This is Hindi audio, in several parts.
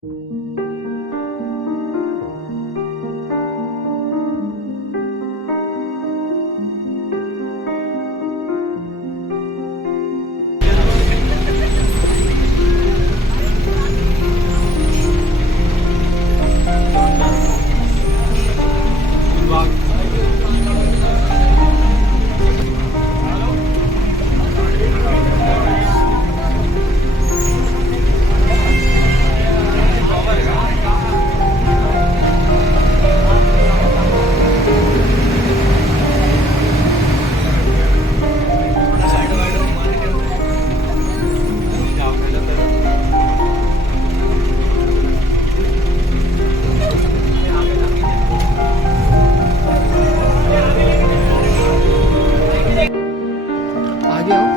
आगे आओ।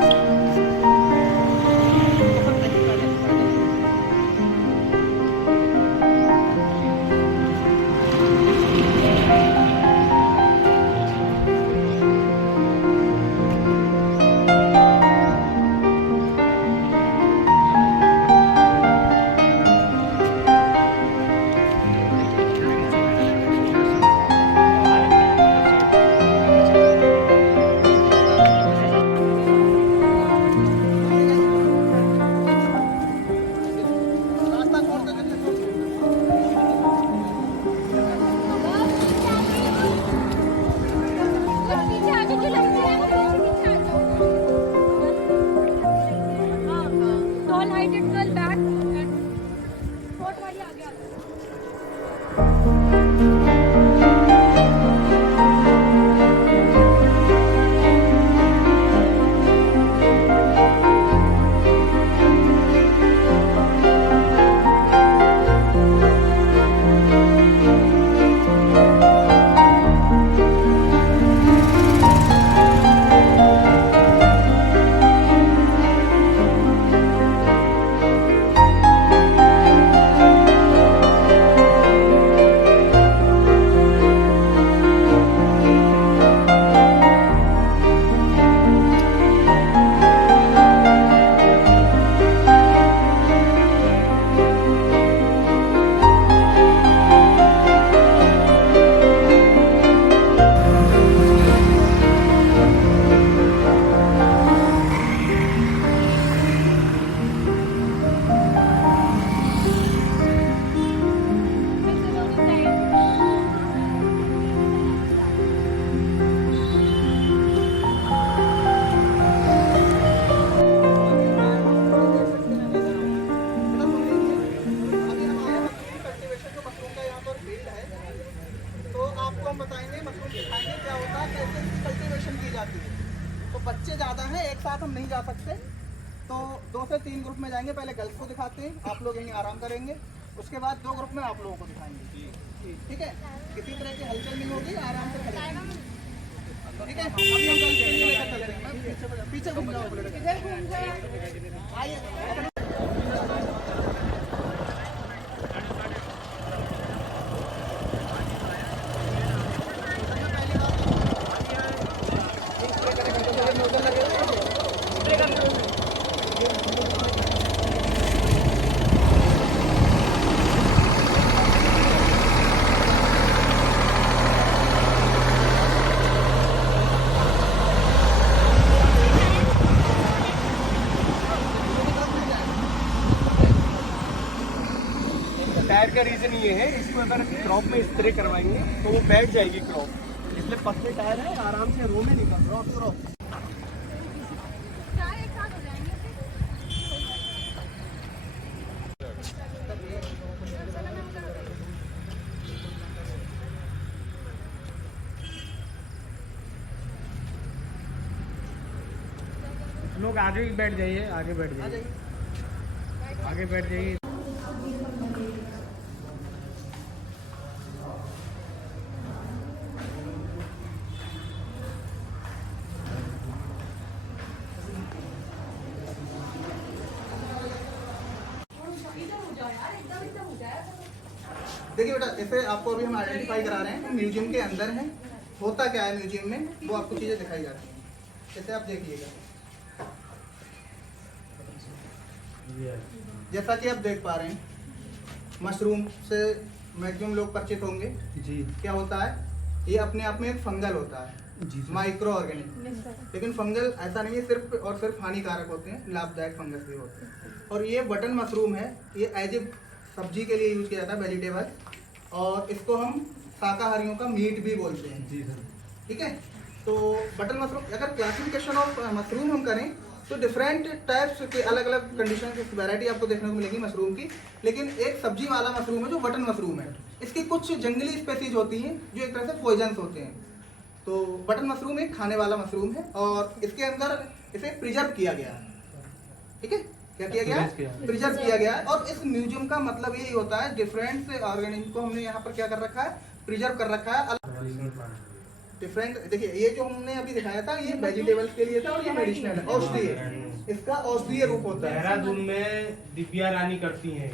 बच्चे ज़्यादा हैं, एक साथ हम नहीं जा सकते, तो 2 से 3 ग्रुप में जाएंगे। पहले गर्ल्स को दिखाते हैं, आप लोग यहीं आराम करेंगे, उसके बाद 2 ग्रुप में आप लोगों को दिखाएंगे। ठीक है, किसी तरह की हलचल नहीं होगी, आराम से खड़े। ठीक है, अभी हम गर्ल्स के लिए लेकर चल रहे हैं। पीछे घूम जाओ, आइए। टायर का रीजन ये है, इसको अगर क्रॉप में स्प्रे करवाएंगे तो वो बैठ जाएगी क्रॉप, इसलिए पतले टायर है, आराम से रो में निकल रो। लोग आगे बैठ जाइए, आगे बैठ जाइए, आगे बैठ जाइए। देखिए बेटा, जैसे आपको अभी हम आइडेंटिफाई करा रहे हैं, म्यूजियम के अंदर है। होता क्या है म्यूजियम में, वो आपको चीज़ें दिखाई जाती हैं। जैसे आप देखिएगा, जैसा कि आप देख पा रहे हैं, मशरूम से मैक्सिमम लोग परिचित होंगे। जी क्या होता है, ये अपने आप में एक फंगल होता है, जी सर। Micro organic. लेकिन फंगल ऐसा नहीं है सिर्फ और सिर्फ हानिकारक होते हैं, लाभदायक फंगस भी होते हैं। और ये बटन मशरूम है, ये एज ए सब्जी के लिए यूज किया जाता है, वेजिटेबल, और इसको हम शाकाहारियों का मीट भी बोलते हैं। जी सर। ठीक है, तो बटन मशरूम, अगर क्लासिफिकेशन ऑफ मशरूम हम करें तो डिफरेंट टाइप्स के अलग अलग कंडीशन की वैरायटी आपको देखने को मिलेगी मशरूम की। लेकिन एक सब्जी वाला मशरूम है जो बटन मशरूम है, इसकी कुछ जंगली स्पेसीज होती हैं जो एक तरह से पॉइजन्स होते हैं। तो बटन मशरूम एक खाने वाला मशरूम है और इसके अंदर इसे प्रिजर्व किया गया है। ठीक है, क्या किया गया है? प्रिजर्व किया गया है। और इस म्यूजियम का मतलब यही होता है, डिफरेंट ऑर्गेनिज्म को हमने यहाँ पर क्या कर रखा है, प्रिजर्व कर रखा है। डिफरेंट, देखिए ये जो हमने अभी दिखाया था ये वेजिटेबल्स के लिए था और ये मेडिसिनल है, औषधीय, इसका औषधीय रूप होता है। देहरादून में दिव्या रानी करती हैं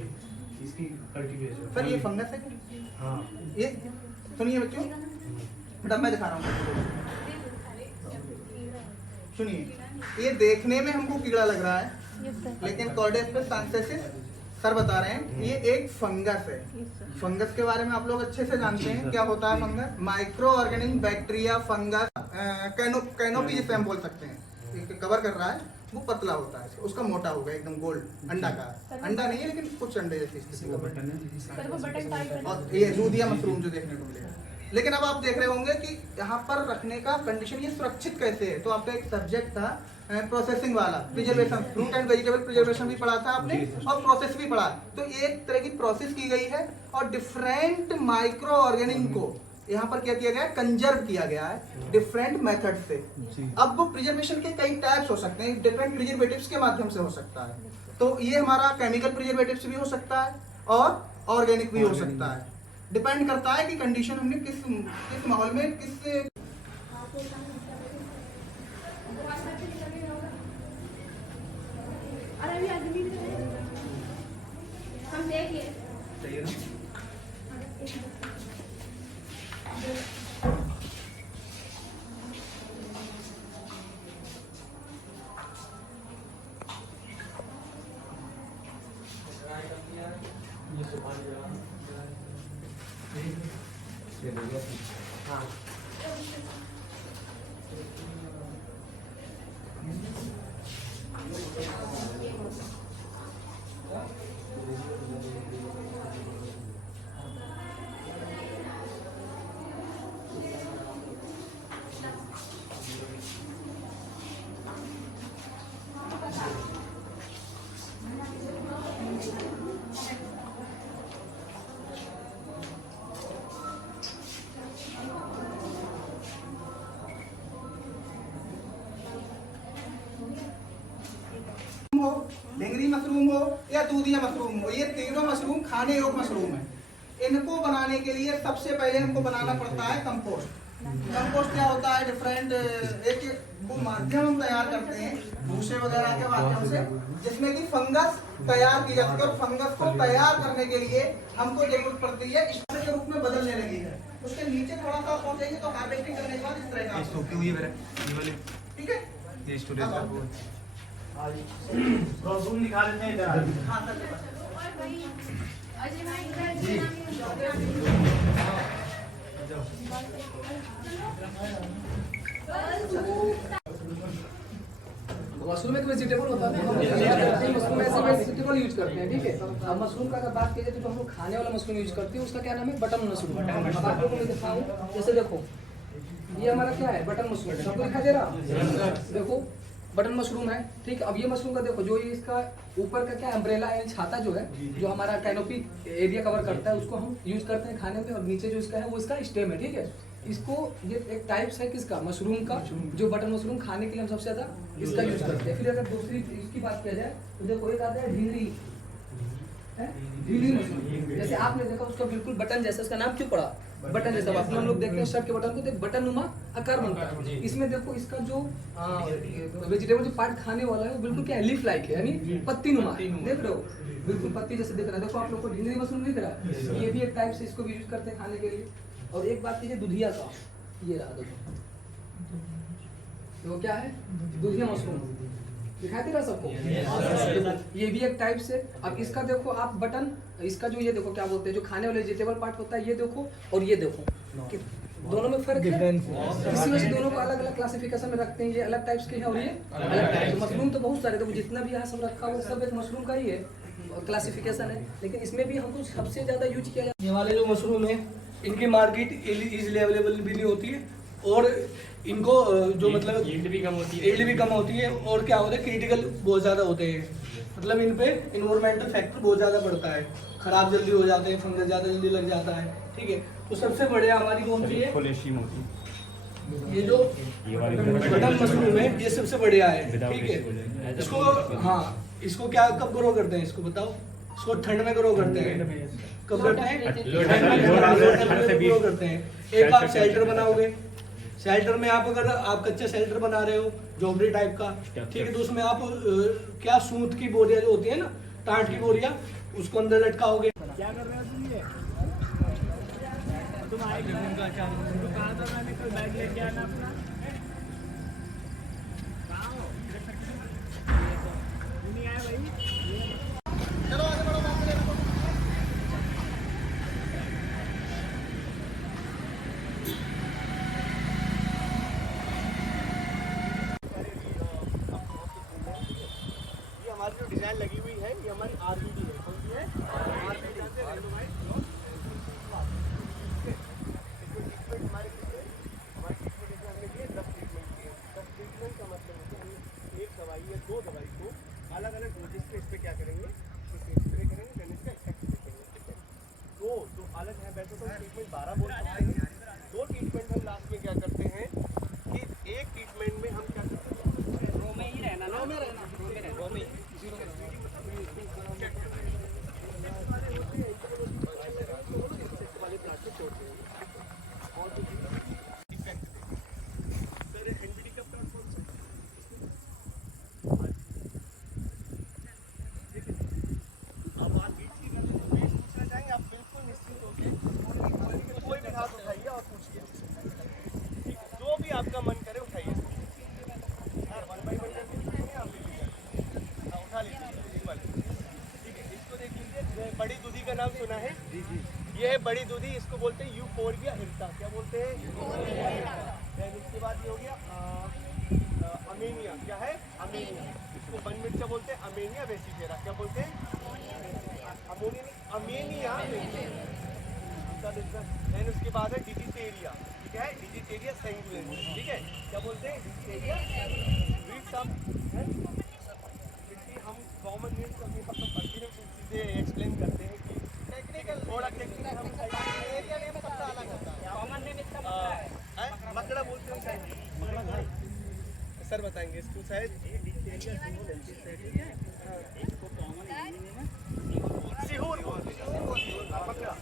इसकी कल्टीवेशन। सर ये फंगस है क्या? हाँ। ये सुनिए बच्चों, बेटा मैं दिखा रहा हूँ, सुनिए। ये देखने में हमको कीड़ा लग रहा है, लेकिन कॉर्डेस्पेस सांसेसिस सर बता रहे हैं ये एक फंगस है। फंगस के बारे में आप लोग अच्छे से जानते हैं, क्या होता है fungus? Micro organism, bacteria, fungus, canopy जिसे हम बोल सकते हैं, कवर कर रहा है, वो पतला होता है, उसका मोटा होगा एकदम गोल्ड, अंडा का। अंडा नहीं है लेकिन कुछ अंडे जैसी स्थिति का बटन है। और ये दूधिया मशरूम जो देखने को मिलेगा। लेकिन अब आप देख रहे होंगे कि यहाँ पर रखने का कंडीशन ये सुरक्षित कैसे है। तो आपका एक सब्जेक्ट था प्रोसेसिंग वाला, preservation, fruit and vegetable preservation भी पढ़ा था आपने और प्रोसेस भी पढ़ा। तो एक तरह की प्रोसेस की गई है और डिफरेंट माइक्रो ऑर्गेनिज्म को यहाँ पर क्या किया गया है, कंजर्व किया गया है डिफरेंट मेथड से। अब वो प्रिजर्वेशन के कई टाइप्स हो सकते हैं, डिफरेंट प्रिजर्वेटिव्स के माध्यम से हो सकता है। तो ये हमारा केमिकल प्रिजर्वेटिव्स भी हो सकता है और ऑर्गेनिक भी हो सकता है। डिपेंड करता है कि कंडीशन हमने किस माहौल में किस हम देखिए हो, ढेंगरी मशरूम हो या दूधिया मशरूम हो, ये तीनों मशरूम खाने योग्य मशरूम है। इनको बनाने के लिए सबसे पहले हमको बनाना पड़ता है कंपोस्ट। कंपोस्ट क्या होता है, डिफरेंट एक वो माध्यम हम तैयार करते हैं भूसे वगैरह के माध्यम से, जिसमें कि फंगस तैयार की जाती है। और फंगस को तैयार करने के लिए हमको जरूरत पड़ती है इस तरह के रूप में बदलने लगी है। उसके नीचे थोड़ा सा पहुंचेंगे तो हार्वेस्टिंग करने के बाद इस तरह का, ठीक है। मशरूम दिखा देते हैं इधर। हाँ सर, अजय भाई इधर मशरूम एक वेजिटेबल होता है ना, मशरूम ऐसे वेजिटेबल यूज करते हैं। ठीक है, अब मशरूम का अगर बात की जाए तो हम लोग खाने वाला मशरूम यूज करते हैं, उसका क्या नाम है, बटन मशरूम। अब आप लोगों को मैं दिखाऊं, जैसे देखो ये हमारा क्या है, बटन मशरूम, सबको दिखाई दे रहा, देखो बटन मशरूम है। ठीक, अब ये मशरूम का देखो जो ये इसका ऊपर का क्या अम्ब्रेला है, छाता जो है, जो हमारा कैनोपी एरिया कवर करता है, उसको हम यूज करते हैं खाने में। और नीचे जो इसका है वो इसका स्टेम है। ठीक है, इसको ये एक टाइप्स है किसका, मशरूम का, जो बटन मशरूम खाने के लिए हम सबसे ज्यादा इसका यूज करते हैं। फिर अगर दूसरी इसकी बात किया जाए तो देखो एक आता है ढींगरी, ढींगरी मशरूम, जैसे आपने देखा उसका बिल्कुल बटन जैसा, उसका नाम क्यों पड़ा, बटन जैसा। अपने हम लोग देखते हैं शर्ट के बटन को, बटन नुमा आकार बनता है। इसमें देखो इसका जो वेजिटेबल जो पार्ट खाने वाला है वो बिल्कुल क्या है, लीफ लाइक है, यानी पत्ती नुमा, देख रहे हो, बिल्कुल पत्ती जैसे दिख रहा है। देखो आप लोग को ढींगरी मशरूम दिख रहा है, ये भी एक टाइप से इसको भी यूज करते हैं खाने के लिए। और एक बात कीजिए दुधिया का, ये रहा देखो, वो क्या है, दुधिया मशरूम। दिखाई दे रहा सबको? ये भी एक टाइप से। अब इसका देखो आप बटन, इसका जो ये देखो क्या बोलते हैं, जो खाने वाले वेजिटेबल पार्ट होता है, ये देखो और ये देखो कि दोनों में फर्क है। इसी वजह से दोनों को अलग अलग क्लासिफिकेशन में रखते हैं। ये अलग टाइप्स के हैं और ये अलग टाइप। मशरूम तो बहुत सारे, देखो जितना भी यहाँ सब रखा हुआ सब एक मशरूम का ही है, क्लासिफिकेशन है। लेकिन इसमें भी हमको सबसे ज्यादा यूज किया जाता है ये वाले जो मशरूम है, इनकी मार्केट इजीली अवेलेबल भी नहीं होती है, और इनको जो मतलब यील्ड भी कम होती है, और क्या होता है क्रिटिकल बहुत ज़्यादा होते हैं। मतलब इन पे इन्वायरमेंटल फैक्टर बहुत ज़्यादा पड़ता है, ख़राब जल्दी हो जाते हैं, फंगस ज़्यादा जल्दी लग जाता है। ठीक है, तो सबसे बढ़िया हमारी कौन सी है? ये जो बटन मशरूम है, ये सबसे बढ़िया है। ठीक है, इसको हाँ, इसको क्या कब ग्रो करते हैं इसको बताओ? इसको ठंड में ग्रो करते हैं। कब करते हैं? ठंड में ग्रो करते हैं। एक आप शेल्टर बनाओगे, शेल्टर में आप अगर आप कच्चा शेल्टर बना रहे हो झोपड़ी टाइप का, ठीक है, तो उसमें आप क्या सूत की बोरियां जो होती है ना, टाट की बोरियां, उसको अंदर लटकाओगे। क्या कर रहे हो तुम? ये तुम आए तुमको कहा था मैंने कोई बैग लेके आना अपना। कहाँ हो? नहीं आया भाई। चलो आगे बढ़ो, बात करें। ये हमारी जो डिजाइन लगी हुई है, ये हमारी आरबीडी है। कौन सी है? आरबीडी से रेनोवाइज हमारे ट्रीटमेंट हमने किए 10 ट्रीटमेंट किए। 10 ट्रीटमेंट का मतलब है कि हमने एक दवाई या 2 दवाई को अलग अलग डोजेस पे इस पे क्या करेंगे, स्प्रे करेंगे, देन इसका इफेक्ट देखेंगे। ठीक है, तो जो अलग है, वैसे तो ट्रीटमेंट 12 बोल सकते हैं। 2 ट्रीटमेंट हम लास्ट में क्या करते हैं कि एक ट्रीटमेंट में हम क्या करते हैं, रो में ही रहना, रो में रहना, रो में वाले प्लाट को छोड़ देंगे। और जो इफेक्ट सर एनबीडी का प्लाट कौन सा अब आप बीच की पूछना चाहेंगे, आप बिल्कुल निश्चित होकर कोई भी हाथ उठाइए और पूछिए, ठीक, जो भी आपका मन करे उठाइए। यार 1 by 1 करके पूछेंगे, आप ले लीजिए, उठा लीजिए। ठीक है, इसको देख लीजिए, बड़ी दूधी का नाम सुना है? जी जी, ये है बड़ी दूधी, इसको बोलते हैं यूफोर्बिया हिर्ता। क्या बोलते हैं? देन इसके बाद ये हो गया अमेनिया। क्या है? अमेनिया। इसको वन मिर्चा बोलते हैं, अमेनिया वेसिफेरा। क्या बोलते हैं? अमेनिया। देन उसके बाद है डिजिटेरिया। ठीक है, डिजिटेरिया सैंगुइनस। ठीक है, क्या बोलते हैं? डिजिटेरिया हम कॉमन मीन्स अपनी चीज़ें एक्सप्लेन करते हैं कि टेक्निकल, थोड़ा टेक्निकल हम एरिया नेम सबका अलग होता है। कॉमन नेम इसका मकड़ा बोलते हैं सर बताएंगे इसको शायद। सिहोर बोलते हैं, मकड़ा।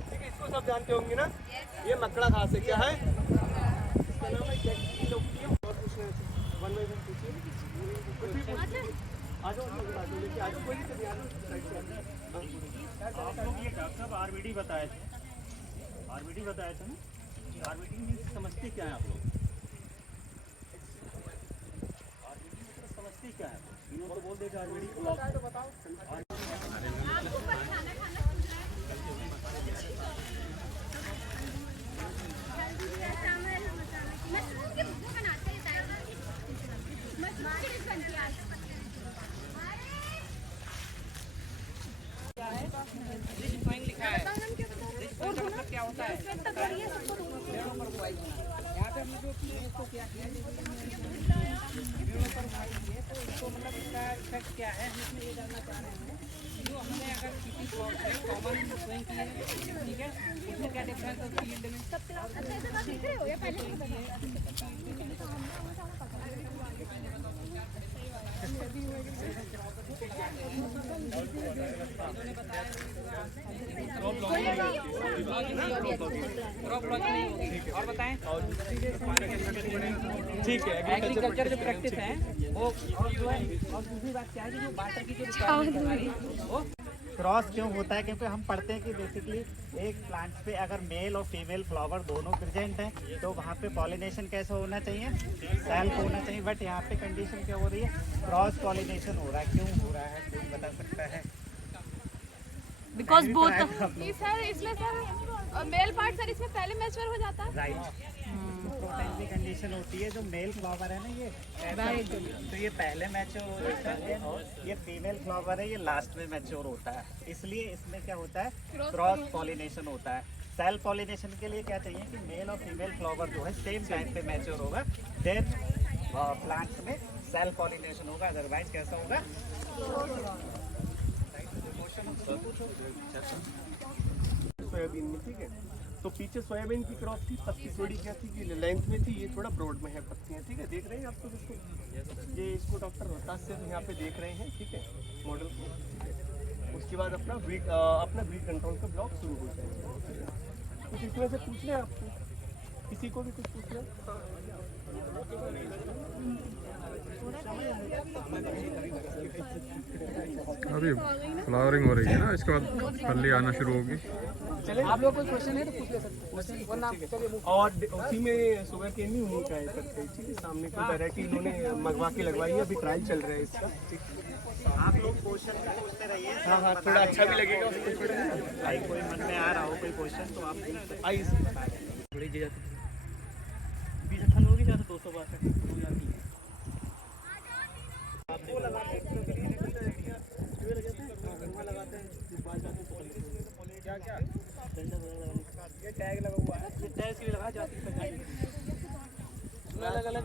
ठीक है, इसको सब जानते होंगे ना? ये मकड़ा घास है। क्या है इसका नाम? है जैक्टिलोपियम। और पूछना है 1 by 1 पूछिए, कुछ भी पूछिए। आ जाओ लेके आ जाओ, कोई नहीं तो आप लोग ये डॉक्टर साहब आरबीडी बताए थे, आरबीडी बताया था ना? आरबीडी मीन्स समझते क्या है आप लोग? आरबीडी मतलब समझते क्या है? तीनों तो बोल देगा आरबीडी को। बताओ। क्या होता है? यहाँ पे हमने जो इसको क्या किया, तो इसको मतलब इसका इफेक्ट क्या है, हम इसमें ये जानना चाह रहे हैं। जो हमने अगर किसी कॉमन स्विंग की है, ठीक है, इसमें क्या डिफरेंस होती है फील्ड और बताएं। ठीक है, एग्रीकल्चर जो प्रैक्टिस है वो, और जो है, और दूसरी बात क्या है कि जो वाटर की जो वो क्रॉस क्यों होता है, क्योंकि हम पढ़ते हैं कि बेसिकली एक प्लांट पे अगर मेल और फीमेल फ्लावर दोनों प्रेजेंट हैं तो वहाँ पे पॉलिनेशन कैसा होना चाहिए, सेल्फ होना चाहिए। बट यहाँ पे कंडीशन क्या हो रही है, क्रॉस पॉलिनेशन हो रहा है। क्यों हो रहा है, कोई बता सकता है? बिकॉज बोथ सर इसमें सर मेल पार्ट सर इसमें पहले मैच्योर हो जाता है। राइट, प्रोटेक्टिव कंडीशन होती है। जो मेल फ्लावर है ना ये तो ये पहले मैच्योर हो जाता है और ये फीमेल फ्लावर है ये लास्ट में मैच्योर होता है। इसलिए इसमें क्या होता है, क्रॉस पॉलिनेशन होता है। सेल्फ पॉलिनेशन के लिए क्या चाहिए कि मेल और फीमेल फ्लावर जो है सेम टाइम पे मैच्योर होगा, देन प्लांट्स में सेल्फ पॉलिनेशन होगा, अदरवाइज कैसा होगा। सोयाबीन में, ठीक है, तो पीछे सोयाबीन की क्रॉप थी, पत्ती थोड़ी क्या थी कि लेंथ में थी, ये थोड़ा ब्रॉड में है पत्तियाँ, ठीक है, देख रहे हैं आप तो इसको, ये इसको डॉक्टर रोहतास से यहाँ पे देख रहे हैं, ठीक है, मॉडल को, ठीक है। उसके बाद अपना वीट कंट्रोल का ब्लॉक शुरू हो जाएगा। कुछ इसमें से पूछना है आपको, किसी को भी कुछ पूछना है? अभी फ्लावरिंग हो रही है ना, इसके बाद फली आना शुरू होगी। आप लोग कोई क्वेश्चन है तो पूछ ले सकते हैं, वरना आप चलिए move। और उसी में शुगर केन भी उन्हीं का है करते हैं, ठीक है, सामने कोई वैरायटी इन्होंने मंगवा के लगवाई है, अभी ट्रायल चल रहा है इसका, ठीक है। आप लोग क्वेश्चन पूछते रहिए। हाँ हाँ, थोड़ा अच्छा भी लगेगा उसको, थोड़ा भाई कोई मन में आ रहा हो कोई क्वेश्चन तो आप आइए। थोड़ी जी जाती 20 ठंड होगी ज़्यादा 262 हो जाती है। वो लगाते हैं क्या क्या ये टैग लगा हुआ है, ये टैग से लगा जाती है। अलग अलग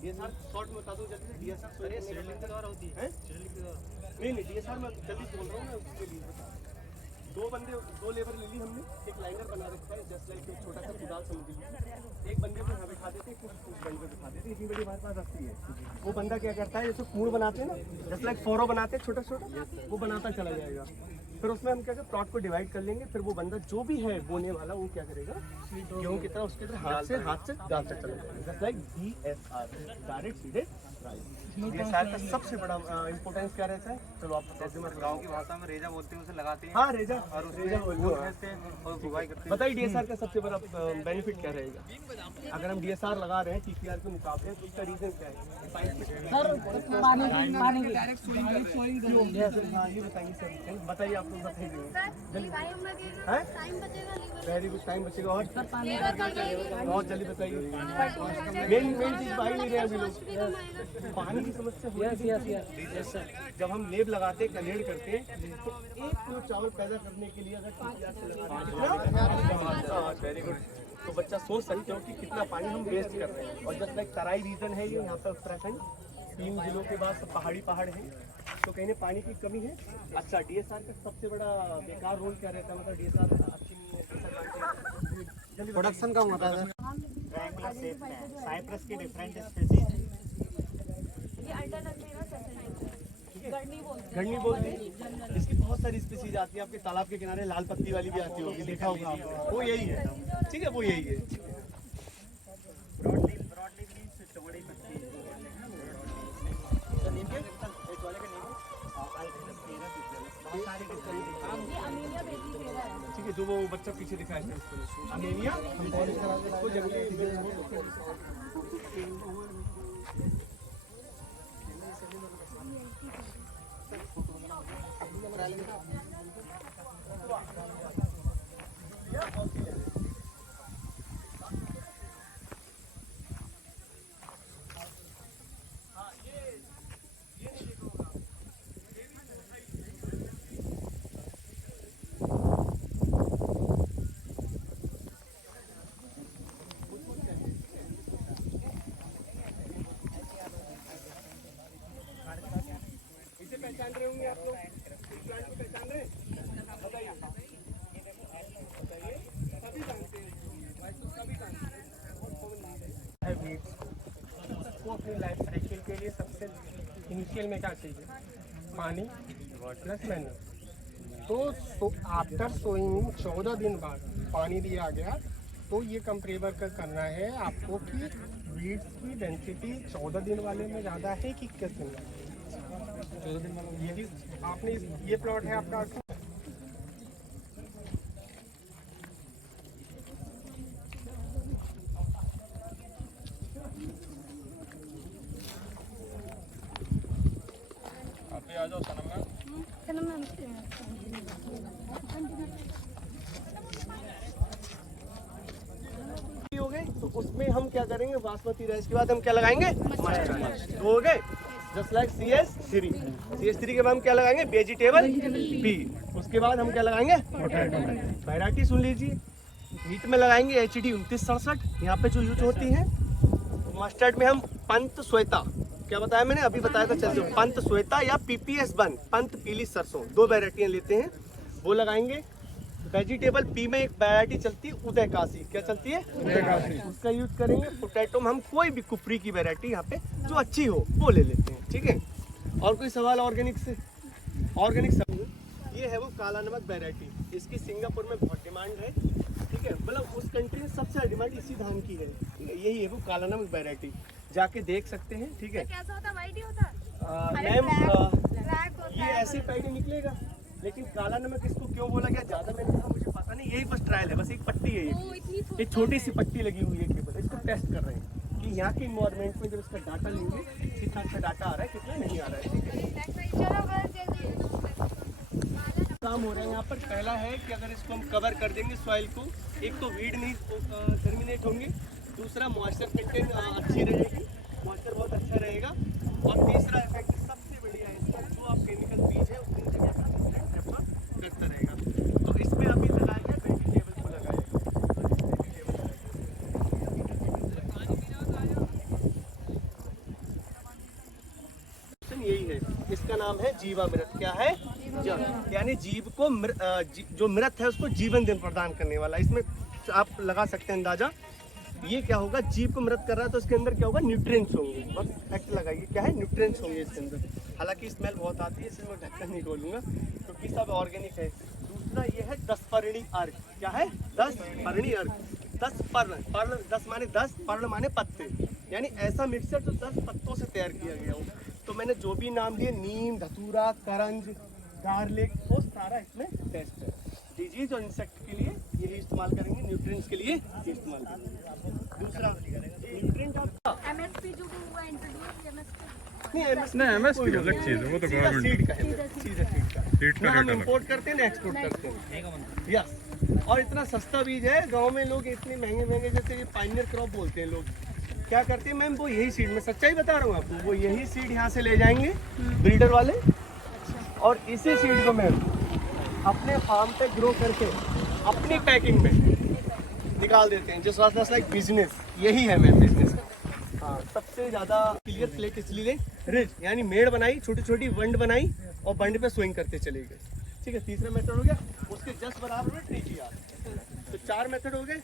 डीएसआर शॉर्ट में बता दूं जल्दी से, डीएसआर अरे शेड्यूलिंग के द्वारा होती है, शेड्यूलिंग के द्वारा। नहीं डीएसआर में जल्दी बोल रहा हूँ मैं, उसके लिए बता। दो लेबर ले ली हमने, एक लाइनर बना रखा है जस्ट लाइक एक छोटा सा कुदाल समझ लीजिए। एक बंदे को यहाँ बिठा देते हैं, कुछ बंदे को बिठा देते हैं, इतनी बड़ी हमारे पास रस्सी है। वो बंदा क्या करता है, जैसे कूड़ बनाते हैं ना, जस्ट लाइक फोरो बनाते हैं छोटा छोटा, वो बनाता चला जाएगा। फिर उसमें हम क्या प्लॉट को डिवाइड कर लेंगे, फिर वो बंदा जो भी है बोने वाला वो क्या करेगा, गेहूँ की तरह उसके अंदर हाथ से डालता चला जाएगा, जस्ट लाइक डीएसआर, डायरेक्ट सीधे डीएसआर का सबसे बड़ा इंपॉर्टेंस क्या रहता है, चलो आप गाँव की भाषा में रेजा बोलते हैं, उसे लगाते हैं। हाँ रेजा, और रेजा बोलते हैं। और बुवाई करते हैं। बताइए डीएसआर का सबसे बड़ा बेनिफिट क्या रहेगा? अगर हम डीएसआर लगा रहे हैं टीपीआर के मुकाबले, तो उसका रीजन क्या है? ये बताइए सर, बताइए आप लोग बताइए। वेरी गुड, टाइम बचेगा और जल्दी बताइए। मेन चीज भाई नहीं रहे अभी लोग, पानी की समस्या होती है। जब हम लेब लगाते कलेड़ करते तो 1 किलो चावल पैदा करने के लिए अगर टीपीआर से लगाते, वेरी गुड, तो बच्चा सोच सकते हो कि कितना पानी हम वेस्ट कर रहे हैं। और जस्ट लाइक तराई रीजन है ये, यहाँ पर उत्तराखंड 3 जिलों के बाद सब पहाड़ हैं, तो कहीं ना पानी की कमी है। अच्छा, डीएसआर का सबसे बड़ा बेकार रोल क्या रहता है, मतलब डीएसआर प्रोडक्शन का होता है? साइप्रस की डिफरेंट स्पीसीज, घड़नी बोलते हैं, इसकी बहुत सारी स्पीसीज आती है। आपके तालाब के किनारे लाल पत्ती वाली भी आती होगी, देखा होगा आपने, वो यही है, ठीक है, वो यही है। ब्रॉडली मींस चौड़ी पत्ती। नीम के एक वाले का नीम, बहुत सारी ठीक है, जो वो बच्चा पीछे दिखाया है उसको अमेनिया, हम पॉलिश करा के इसको जंगली पहचान रहे होंगे आप लोग, प्लांट को पहचान रहे हैं? बताइए सभी जानते हैं, सभी जानते हैं। वो अपनी लाइफ साइकिल के लिए सबसे इनिशियल में क्या चाहिए? पानी प्लस मैन्योर। तो आफ्टर सोइंग 14 दिन बाद पानी दिया गया, तो ये कंपेरेबल करना है आपको कि वीड्स की डेंसिटी 14 दिन वाले में ज़्यादा है कि 21 दिन वाले? 14 दिन वाला ये भी आपने ये प्लॉट है आपका हो गए, तो उसमें हम क्या करेंगे, बासमती राइस के बाद हम क्या लगाएंगे, मस्टर्ड। हो गए, जस्ट लाइक CS3। CS3 के बाद हम क्या लगाएंगे, वेजिटेबल पी। उसके बाद हम क्या लगाएंगे, वैरायटी सुन लीजिए। मीट में लगाएंगे HD 2967, यहाँ पे जो यूज होती है। मस्टर्ड में हम पंत श्वेता, क्या बताया मैंने, अभी बताया था, चलते पंत श्वेता या PPS1, पंत पीली सरसों, 2 वैरायटियाँ लेते हैं, वो लगाएंगे। वेजिटेबल पी में एक वैरायटी चलती है उदय काशी, क्या चलती है, उदय काशी, उसका यूज करेंगे। पोटैटो में हम कोई भी कुपरी की वैरायटी यहाँ पे जो अच्छी हो वो ले लेते हैं, ठीक है। और कोई सवाल ऑर्गेनिक से? ऑर्गेनिक सब ये है वो काला नमक वैरायटी, इसकी सिंगापुर में बहुत डिमांड है, ठीक है, मतलब उस कंट्री में सबसे डिमांड इसी धान की है, ठीक है। यही है वो काला नमक वैरायटी, जाके देख सकते हैं, ठीक है। कैसा होता है, वाइट ही होता है? मैम ये ऐसे पैडी निकलेगा, लेकिन काला नमक इसको क्यों बोला गया ज़्यादा मैंने कहा मुझे पता नहीं, यही बस ट्रायल है, बस एक पट्टी है ये, एक छोटी सी पट्टी लगी हुई है केवल, इसको टेस्ट कर रहे हैं कि यहाँ के इन्वायरमेंट में जब इसका डाटा लेंगे कितना अच्छा डाटा आ रहा है, कितना नहीं आ रहा है, ठीक है। काम हो रहा है यहाँ पर। पहला है कि अगर इसको हम कवर कर देंगे सॉइल को, एक तो वीड नहीं टर्मिनेट होंगे, दूसरा मॉइस्चर कंटेंट अच्छी रहेगी, मॉइस्चर बहुत अच्छा रहेगा, और तीसरा इफेक्ट सबसे बढ़िया है इसका, जो आप केमिकल बीज है उन जगह पर करता रहेगा। तो इसमें अभी लगाया गया वेजिटेबल को लगाया, यही है, इसका नाम है जीवामृत। क्या है, यानी जीव को जो मृत है उसको जीवन दिन प्रदान करने वाला। इसमें आप लगा सकते हैं अंदाजा, ये क्या होगा, जीव को मृत कर रहा है तो इसके अंदर क्या होगा, न्यूट्रिएंट्स होंगे, बस फैक्ट लगाइए, क्या है, न्यूट्रिएंट्स होंगे इसके अंदर। हालांकि स्मेल बहुत आती है, इसलिए मैं ढक्कन नहीं खोलूंगा क्योंकि सब ऑर्गेनिक है। दूसरा ये है 10 पर्णी अर्घ, क्या है, 10 पर्णी अर्घ, 10 पर्ण, पर्ण 10 माने 10, पर्ण माने पत्ते, यानी ऐसा मिक्सचर जो 10 पत्तों से तैयार किया गया हो। तो मैंने जो भी नाम लिए, नीम, धतूरा, करंज, गार्लिक, वो सारा इसमें बेस्ट है। डिजीज और इंसेक्ट के लिए यही इस्तेमाल करेंगे, न्यूट्रिएंट्स के लिए ये इस्तेमाल करेंगे। दूसरा न्यूट्रिएंट आपका MSP जो हुआ इंट्रोड्यूस, MSP नहीं, MSP अलग चीज़ है, वो तो गवर्नमेंट सीड का है, सीधा सीड का का हम रेट अलग। इंपोर्ट करते हैं ना एक्सपोर्ट करते हैं, यस। और इतना सस्ता बीज है, गांव में लोग इतने महंगे महंगे, जैसे ये पाइनियर क्रॉप बोलते हैं लोग, क्या करते हैं मैम, वो यही सीड, मैं सच्चाई बता रहा हूँ आपको, वो यही सीड यहाँ से ले जाएंगे ब्रीडर वाले, और इसी सीड को मैम अपने फार्म पे ग्रो करके अपनी पैकिंग में निकाल देते हैं, जिस वास्ते लाइक बिजनेस, यही है मैम बिजनेस का। हाँ, सबसे ज़्यादा क्लियर प्लेट इसलिए रिज, यानी मेड़ बनाई, छोटी छोटी वंड बनाई और वंड पे स्विंग करते चले गए, ठीक है। तीसरा मेथड हो गया, उसके जस्ट बराबर में TGR, तो 4 मेथड हो गए,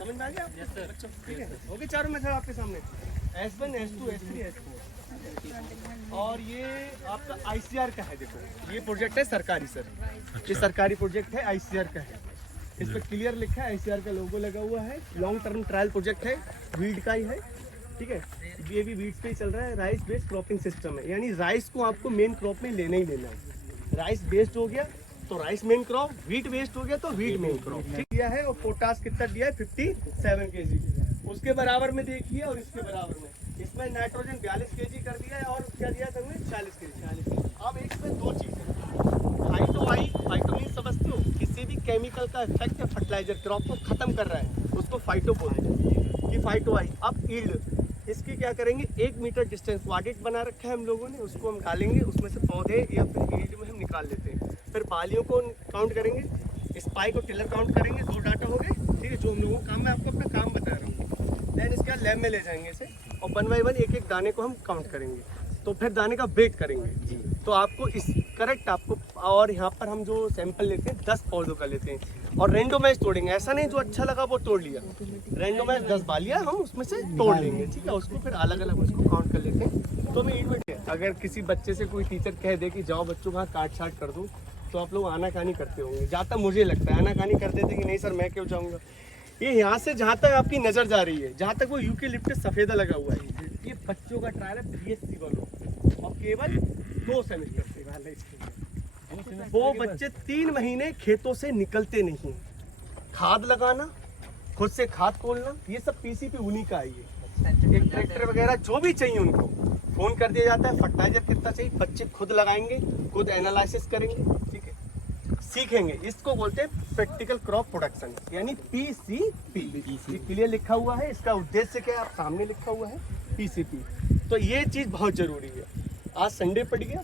समझ में आ गया बच्चों, ठीक है, हो गए चारों मेथड आपके सामने, S1, S2, S3, S4। और ये आपका ICR का है, देखो ये प्रोजेक्ट है सरकारी सर, ये सरकारी प्रोजेक्ट है, ICR का है, इस पर क्लियर लिखा है, ICR का लोगो लगा हुआ है, लॉन्ग टर्म ट्रायल प्रोजेक्ट है, वीड का ही है, ठीक है। ये भी वीड्स पे ही चल रहा है, राइस बेस्ड क्रॉपिंग सिस्टम है, यानी राइस को आपको मेन क्रॉप में लेना ही लेना है। राइस बेस्ड हो गया तो rice main crop, wheat west हो गया तो व्हीट मेन क्रॉप, ठीक दिया है। और पोटास कितना दिया है, 57 kg, उसके बराबर में देखिए, और इसके बराबर में इसमें नाइट्रोजन 42 kg कर दिया है, और क्या दिया है हमने, 40 kg। अब इसमें 2 चीज़ें, फाइटो मीन समझते हो, किसी भी केमिकल का इफेक्ट फर्टिलाइजर क्रॉप को खत्म कर रहा है, उसको फाइटो बोलते हैं, कि फाइटो आई। अब ईल्ड, इसकी क्या करेंगे, 1 मीटर डिस्टेंस ऑडिट बना रखा है हम लोगों ने, उसको हम डालेंगे, उसमें से पौधे या फिर ईल्ड में हम निकाल लेते हैं। फिर बालियों को काउंट करेंगे, स्पाइक और टिलर काउंट करेंगे, 2 डाटा हो गए, ठीक है, जो हम लोगों का काम, मैं आपको अपना काम बता रहा हूँ। देन इसके बाद लैब में ले जाएंगे इसे, और 1 बाय 1 एक दाने को हम काउंट करेंगे, तो फिर दाने का वेट करेंगे, तो आपको इस करेक्ट आपको। और यहाँ पर हम जो सैंपल लेते हैं 10 पौधों का लेते हैं, और रेंडोमाइज तोड़ेंगे, ऐसा नहीं जो अच्छा लगा वो तोड़ लिया, रेंडोमाइज 10 बालियाँ हम उसमें से तोड़ लेंगे, ठीक है, उसको फिर अलग अलग उसको काउंट कर लेते हैं। तो मैं अगर किसी बच्चे से कोई टीचर कह दे कि जाओ बच्चों वहाँ काट छाट कर दूँ, तो आप लोग आनाकानी करते होंगे, जहाँ तक मुझे लगता है आनाकानी कर देते कि नहीं सर मैं क्यों जाऊँगा। ये यहाँ से जहाँ तक आपकी नज़र जा रही है, जहाँ तक वो यूकेलिप्टस सफ़ेदा लगा हुआ है, ये बच्चों का ट्रायल है, BSc वालों, और केवल 2 सेमेस्टर से, वो बच्चे 3 महीने खेतों से निकलते नहीं। खाद लगाना, खुद से खाद तोड़ना, ये सब पीसीपी उन्हीं का है। ये एक ट्रैक्टर वगैरह जो भी चाहिए उनको फोन कर दिया जाता है, फर्टिलाइजर कितना चाहिए बच्चे खुद लगाएंगे, खुद एनालिसिस करेंगे, ठीक है, सीखेंगे। इसको बोलते हैं प्रैक्टिकल क्रॉप प्रोडक्शन, यानी पीसीपी। ये क्लियर लिखा हुआ है, इसका उद्देश्य क्या है आप सामने लिखा हुआ है, पीसीपी। तो ये चीज़ बहुत जरूरी है। आज संडे पड़ गया,